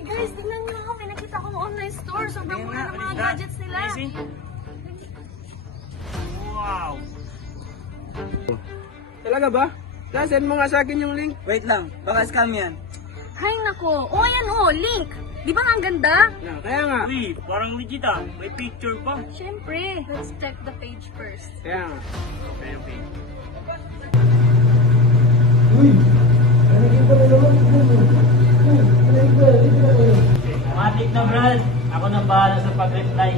Uy guys, tingnan nyo ako. May nakita akong online store. Sobrang mura ng mga gadgets nila. Wow! Talaga ba? Send mo nga sa akin yung link. Wait lang, baka scam yan. Hay nako. O ayan o, link. Di ba nga ang ganda? Kaya nga. Uy, parang legit ah. May picture pa. Siyempre. Let's check the page first. Kaya nga. Okay. Matik na Brad. Ako na bahala sa pag-reply.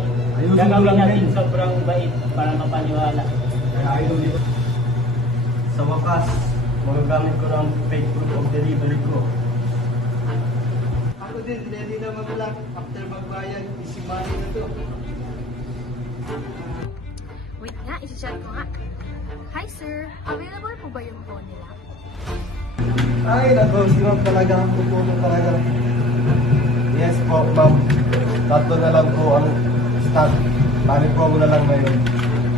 Gagawin natin sobrang bait para mapaniwala. Sa wakas, magagamit ko ng fake proof of delivery ko. Ako din, ready na mag-lock. After magbayad, easy money na to. Wait nga, isi-check ko nga. Hi sir, available po ba yung phone nila? Ay, nako, si ma'am talaga ang tutulong talaga. Yes po, ma'am. Tatlo na lang po ang stock. Balik po mo na lang ngayon.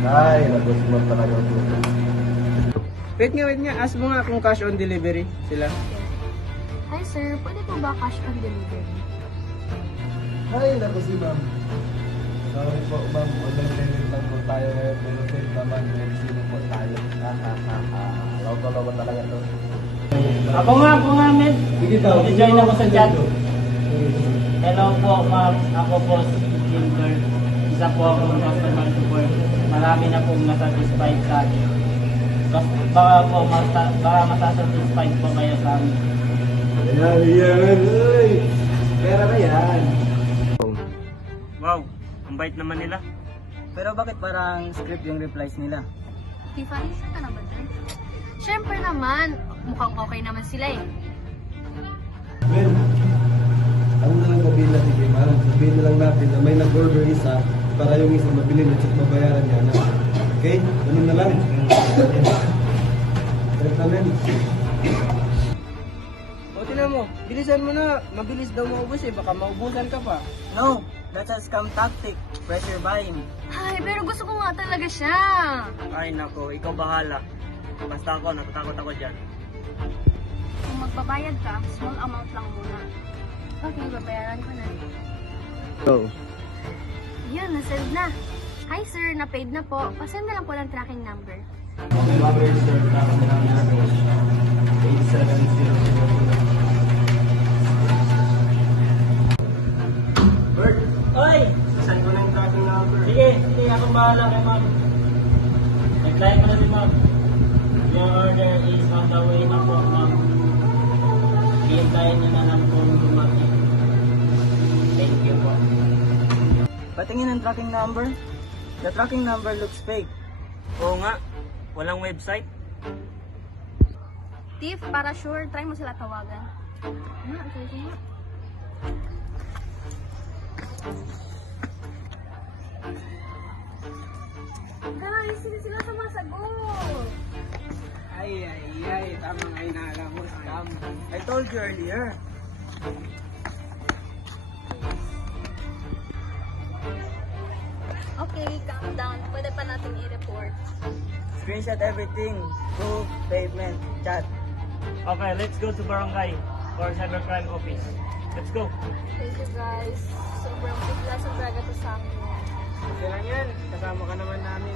Ay, nako, si ma'am talaga ang tutulong. Wait nga. Ask mo nga kung cash on delivery sila. Hi sir, pwede po ba cash on delivery? Ay, nako si ma'am. Sorry po, ma'am. Online payment lang po tayo ngayon. Pero safe naman, may sino po tayo. Loko-loko talaga to. Ako nga, Med. Sige daw. Join ako sa chat. Hello po, ma'am. Ako po si Gilder. Isa po akong customer support. Marami na pong nasatisfied sa akin. Baka masasatisfied po kayo sa amin. Ayan. Uy! Pera na yan. Wow, ang bait naman nila. Pero bakit parang script yung replies nila? Tiffany, sure ka na ba dyan? Siyempre naman, mukhang okay naman sila eh. Men, ano na lang sabihin natin kay ma'am? Sabihin na lang natin na may nag-order isa para yung isa mabili na at mabayaran niya na. Okay? Ganun na lang. Correct na men. O tinan mo, bilisan mo na. Mabilis daw maubos eh. Baka maubusan ka pa. No, that's a scam tactic. Pressure buying. Ay, pero gusto ko nga talaga siya. Ay nako, ikaw bahala. Basta ako, natatakot ako dyan. Kung magbabayad ka, small amount lang muna. Okay, babayaran ko na. Go. Yun, nasend na. Hi sir, na-paid na po. Pasend na lang po ng tracking number. Number sir, kami lang natin. 870. Bert, Oy! send ko na yung tracking number. Sige, ako bahala kay ma'am. Reply mo na si ma'am. Your order is on the way na po, ma'am. Hintayin niyo na lang po dumating. Thank you po. Patingin ang tracking number. The tracking number looks fake. Oo nga, walang website. Tiff, para sure, try mo sila tawagan. Try ko nga. Guys, hindi sila sumasagot. Ay. Tama nga inaalam mo. Scam. I told you earlier. Okay, calm down. Pwede pa natin i-report. Screenshot everything. Proof, payment, chat. Okay, let's go to barangay or cybercrime office. Let's go. Thank you guys. Sobrang bigla sa braga to sa amin. Okay lang yan. Kasama ka naman namin.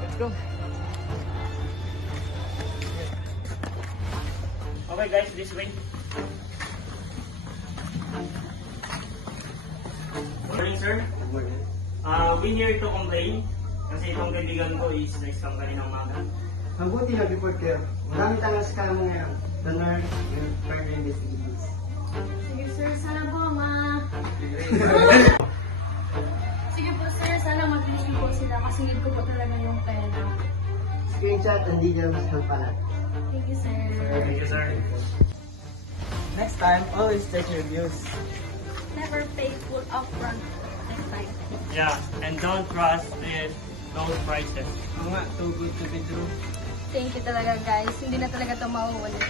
Let's go. Okay guys, this way. Morning sir. We here to complain kasi itong kaibigan ko is na-scam kanina umaga. Ang buti nag-report kayo. Marami tayong scam ngayon. The nurse will further investigate. Sige sir, sana po Sige po sir, sana mag-issue po sila kasi need ko po talaga yung pera. Screenshot and details ng palat. Thank you sir. Thank you sir. Next time, always check reviews. Never pay full upfront next time. Yeah, and don't trust those prices. Oo nga, too good to be true. Thank you talaga guys. Hindi na talaga ito mauulit.